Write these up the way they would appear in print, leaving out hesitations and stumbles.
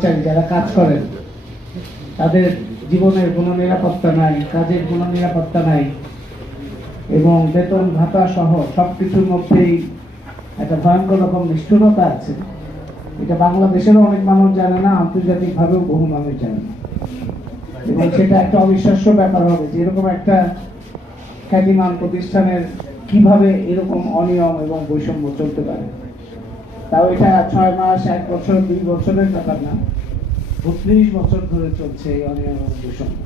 কর্মচারী যারা কাজ করেন তাদের জীবনের কোনো নিরাপত্তা নাই, কাজের কোনো নিরাপত্তা নাই এবং বেতন ভাতা সহ সবকিছুর মধ্যেই একটা ভয়ঙ্কর রকম নিষ্ঠুরতা আছে। এটা বাংলাদেশেরও অনেক মানুষ জানে না, আন্তর্জাতিকভাবেও বহু মানুষ জানে না এবং সেটা একটা অবিশ্বাস্য ব্যাপার হবে যে এরকম একটা খ্যাতিমান প্রতিষ্ঠানের কিভাবে এরকম অনিয়ম এবং বৈষম্য চলতে পারে। তাও এটা 6 মাস, 1 বছর, 2 বছরের ব্যাপার না, 32 বছর ধরে চলছে এই অনিয়ম এবং বৈষম্য।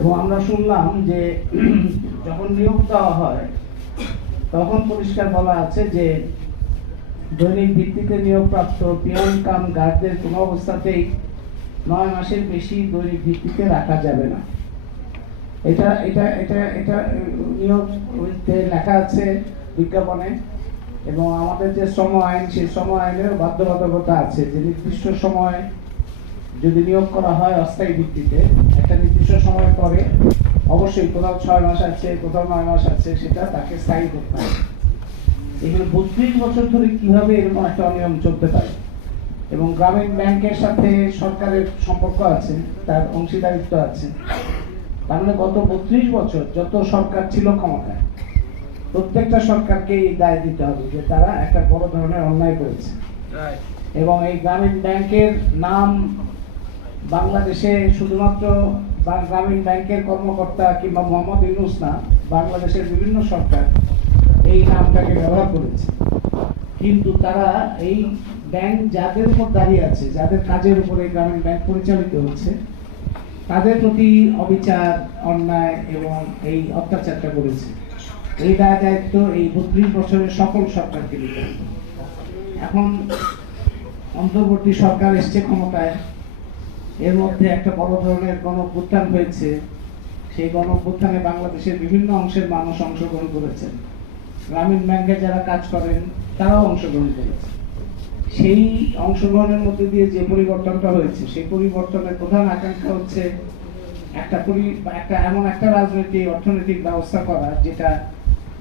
এবং আমরা শুনলাম যে যখন নিয়োগ দেওয়া হয় তখন পরিষ্কার বলা আছে যে দৈনিক ভিত্তিতে নিয়োগপ্রাপ্ত পিয়ন কাম গার্ডদের কোনো অবস্থাতেই 9 মাসের বেশি দৈনিক ভিত্তিতে রাখা যাবে না। এটা এটা এটা এটা নিয়োগতে লেখা আছে বিজ্ঞাপনে এবং আমাদের যে শ্রম আইন, সেই শ্রম আইনের বাধ্যবাধকতা আছে যে নির্দিষ্ট সময় যদি নিয়োগ করা হয় অস্থায়ী ভিত্তিতে, একটা নির্দিষ্ট সময় পরে অবশ্যই কোথাও 6 মাস আছে, কোথাও 9 মাস আছে, সেটা তাকে স্থায়ী করতে হবে। এগুলো 32 বছর ধরে কিভাবে এরকম একটা অনিয়ম চলতে পারে? এবং গ্রামীণ ব্যাংকের সাথে সরকারের সম্পর্ক আছে, তার অংশীদারিত্ব আছে। তার মানে গত 32 বছর যত সরকার ছিল ক্ষমতায়, প্রত্যেকটা সরকারকে এই দায় দিতে হবে যে তারা একটা বড় ধরনের অন্যায় করেছে। এবং এই গ্রামীণ ব্যাংকের নাম বাংলাদেশে শুধুমাত্র গ্রামীণ ব্যাংকের কর্মকর্তা কিংবা মোহাম্মদ ইউনূস না, বাংলাদেশের বিভিন্ন সরকার এই নামটাকে ব্যবহার করেছে। কিন্তু তারা এই ব্যাংক যাদের উপর দাঁড়িয়ে আছে, যাদের কাজের উপরে গ্রামীণ ব্যাংক পরিচালিত হচ্ছে, তাদের প্রতি অবিচার, অন্যায় এবং এই অত্যাচারটা করেছে। এই দায় দায়িত্ব এই 32 বছরের সকল সরকারকে নিতে হবে। এখন অন্তর্বর্তী সরকার এসছে ক্ষমতায়, এর মধ্যে একটা বড় ধরনের গণঅভ্যুত্থান হয়েছে। সেই গণঅভ্যুত্থানে বাংলাদেশের বিভিন্ন অংশের মানুষ অংশগ্রহণ করেছেন, গ্রামীণ ব্যাংকে যারা কাজ করেন তারাও অংশগ্রহণ করেছে। সেই অংশগ্রহণের মধ্যে দিয়ে যে পরিবর্তনটা হয়েছে, সেই পরিবর্তনের প্রধান আকাঙ্ক্ষা হচ্ছে একটা এমন একটা রাজনৈতিক অর্থনৈতিক ব্যবস্থা করা যেটা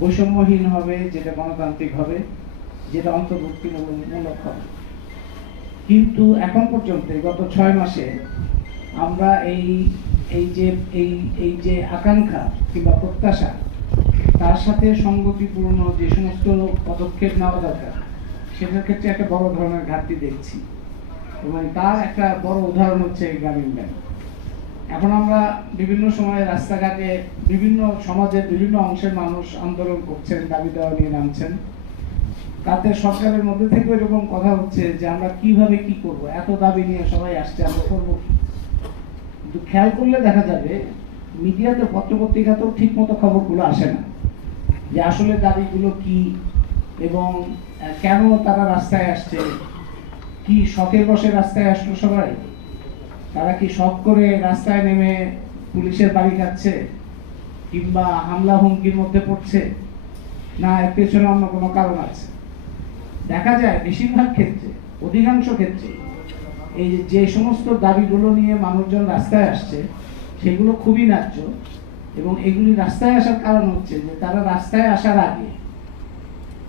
বৈষম্যহীন হবে, যেটা গণতান্ত্রিক হবে, যেটা অন্তর্ভুক্তিমূলক হবে। কিন্তু এখন পর্যন্ত গত 6 মাসে আমরা এই যে আকাঙ্ক্ষা কিংবা প্রত্যাশা, তার সাথে সঙ্গতিপূর্ণ যে সমস্ত পদক্ষেপ নেওয়া দরকার, সেটার ক্ষেত্রে একটা বড় ধরনের ঘাটতি দেখছি। এবং তার একটা বড় উদাহরণ হচ্ছে গ্রামীণ ব্যাংক। এখন আমরা বিভিন্ন সময়ে রাস্তাঘাটে বিভিন্ন সমাজের বিভিন্ন অংশের মানুষ আন্দোলন করছেন, দাবি দেওয়া নিয়ে নামছেন। তাতে সরকারের মধ্যে থেকে এরকম কথা হচ্ছে যে আমরা কিভাবে কি করব, এত দাবি নিয়ে সবাই আসছে, আমরা করবো। কিন্তু খেয়াল করলে দেখা যাবে মিডিয়াতে, পত্রপত্রিকাতেও ঠিক মতো খবরগুলো আসে না যে আসলে দাবিগুলো কি এবং কেন তারা রাস্তায় আসছে। কি শখের বসে রাস্তায় আসলো সবাই? তারা কি শখ করে রাস্তায় নেমে পুলিশের বাড়ি খাচ্ছে কিংবা হামলা হুমকির মধ্যে পড়ছে, না এর পেছনে অন্য কোনো কারণ আছে? দেখা যায় বেশিরভাগ ক্ষেত্রে, অধিকাংশ ক্ষেত্রে এই যে সমস্ত দাবিগুলো নিয়ে মানুষজন রাস্তায় আসছে সেগুলো খুবই ন্যায্য। এবং এগুলি রাস্তায় আসার কারণ হচ্ছে যে তারা রাস্তায় আসার আগে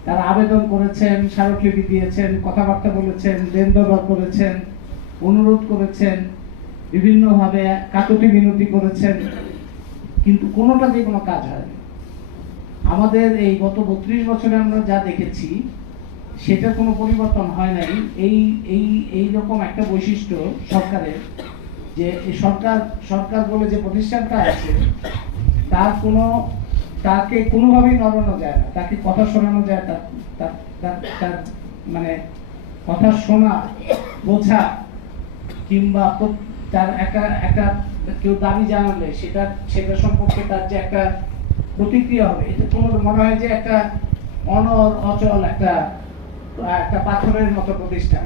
তারা আবেদন করেছেন, স্মারকলিপি দিয়েছেন, কথাবার্তা বলেছেন, দেনদরবার করেছেন, অনুরোধ করেছেন, বিভিন্নভাবে কাকুতি মিনতি করেছেন, কিন্তু কোনোটাতে কোনো কাজ হয়নি। আমাদের এই গত 32 বছরে আমরা যা দেখেছি সেটা কোনো পরিবর্তন হয় নাই। এই রকম একটা বৈশিষ্ট্য সরকারের, যে সরকার বলে যে প্রতিষ্ঠানটা আছে তাকে কোনোভাবেই নড়ানো যায় না, তাকে কথা শোনানো যায়, তার মানে কথা শোনা, বোঝা কিংবা তার একটা কেউ দাবি জানালে সেটা সম্পর্কে তার যে একটা প্রতিক্রিয়া হবে, এটা কোনো মনে হয় যে একটা অচল একটা পাথরের মতো প্রতিষ্ঠান।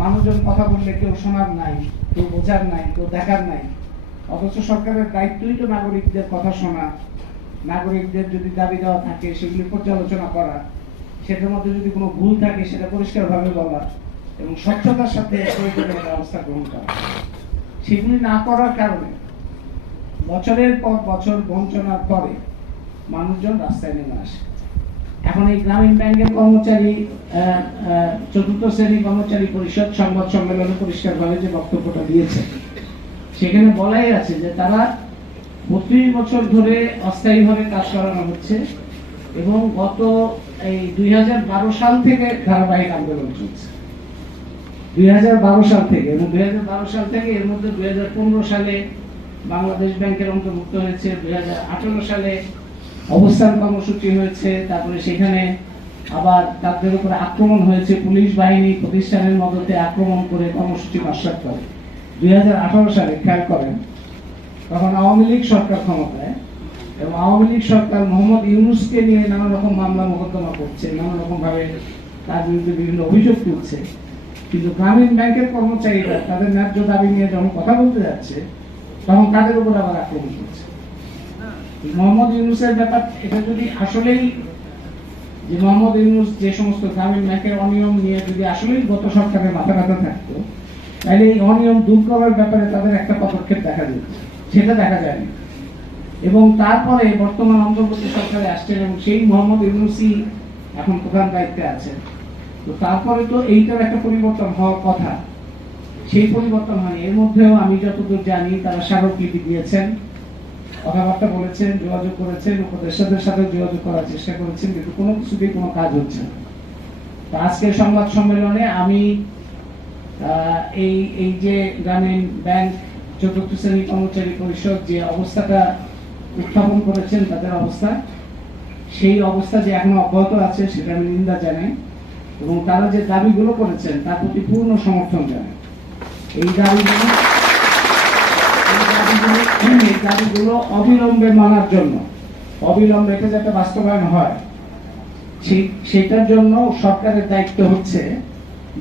মানুষজন কথা বললে কেউ শোনার নাই, কেউ বোঝার নাই, কেউ দেখার নাই। অথচ সরকারের দায়িত্বই তো নাগরিকদের কথা শোনা, নাগরিকদের যদি দাবি দেওয়া থাকে সেগুলি পর্যালোচনা করা, সেটার মধ্যে যদি কোনো ভুল থাকে সেটা পরিষ্কারভাবে বলা এবং স্বচ্ছতার সাথে প্রয়োজনীয় ব্যবস্থা গ্রহণ করা। সেগুলি না করার কারণে বছরের পর বছর বঞ্চনার পরে মানুষজন রাস্তায় নেমে আসে। এখন এই গ্রামীণ ব্যাংকের কর্মচারী চতুর্থ শ্রেণী কর্মচারী পরিষদ সংবাদ সম্মেলনে পরিষ্কারভাবে যে বক্তব্যটা দিয়েছে, সেখানে বলাই আছে যে তারা 32 বছর ধরে অস্থায়ীভাবে কাজ করানো হচ্ছে এবং গত এই 2012 সাল থেকে ধারাবাহিক আন্দোলন চলছে। 2012 সাল থেকে, এবং 2012 সাল থেকে এর মধ্যে 2015 সালে বাংলাদেশ ব্যাংকের অন্তর্ভুক্ত হয়েছে, 2018 সালে অবস্থান কর্মসূচি হয়েছে, তারপরে সেখানে আবার তাদের উপরে আক্রমণ হয়েছে, পুলিশ বাহিনী প্রতিষ্ঠানের মদতে আক্রমণ করে কর্মসূচি নস্যাৎ করে। 2018 সালে খেয়াল করেন, তখন আওয়ামী লীগ সরকার ক্ষমতায়, এবং আওয়ামী লীগ সরকার মোহাম্মদ ইউনূসকে নিয়ে নানা রকম মামলা মোকদ্দমা করছে, নানা রকম ভাবে তার বিরুদ্ধে বিভিন্ন অভিযোগ তুলছে। কিন্তু গ্রামীণ ব্যাংকের কর্মচারীরা তাদের ন্যায্য দাবি নিয়ে যখন কথা বলতে যাচ্ছে, তখন তাদের উপর আবার আক্রমণ করছে। মোহাম্মদ ইউনূসের ব্যাপার, এটা যদি আসলেই যে মোহাম্মদ ইউনূস যে সমস্ত গ্রামীণ ব্যাংকের অনিয়ম নিয়ে যদি আসলেই গত সরকারের মাথা ব্যথা থাকতো, তাহলে এই অনিয়ম দূর করার ব্যাপারে তাদের একটা পদক্ষেপ দেখা যেত, সেটা দেখা যায়নি। এবং তারপরে বর্তমান অন্তর্বর্তী সরকারে আসছেন এবং সেই মোহাম্মদ ইউনূসই এখন প্রধান দায়িত্বে আছেন। তো তারপরে তো এইটার একটা পরিবর্তন হওয়ার কথা, সেই পরিবর্তন হয়নি। এর মধ্যেও আমি যতদূর জানি তারা স্মারকলিপি দিয়েছেন, কথাবার্তা বলেছেন, যোগাযোগ করেছেন, উপদেষ্টাদের সাথে যোগাযোগ করার চেষ্টা করেছেন, কিন্তু কোনো কিছুতেই কোনো কাজ হচ্ছে না। তো আজকের সংবাদ সম্মেলনে আমি এই যে গ্রামীণ ব্যাংক চতুর্থ শ্রেণী কর্মচারী পরিষদ যে অবস্থাটা উত্থাপন করেছেন, তাদের অবস্থা, সেই অবস্থা যে এখনো অব্যাহত আছে সেটা আমি নিন্দা জানাই, এবং তারা যে দাবিগুলো করেছেন তার প্রতি পূর্ণ সমর্থন জানাই। এই দাবিগুলো অবিলম্বে মানার জন্য, অবিলম্বে এটা যাতে বাস্তবায়ন হয়, সেটার জন্য সরকারের দায়িত্ব হচ্ছে,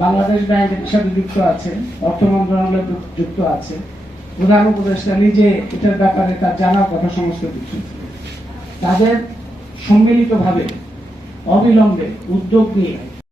বাংলাদেশ ব্যাংক এর সাথে যুক্ত আছে, অর্থ মন্ত্রণালয় যুক্ত আছে, প্রধান উপদেষ্টা নিজে এটার ব্যাপারে তার জানার কথা সমস্ত কিছু, তাদের সম্মিলিতভাবে অবিলম্বে উদ্যোগ নিয়ে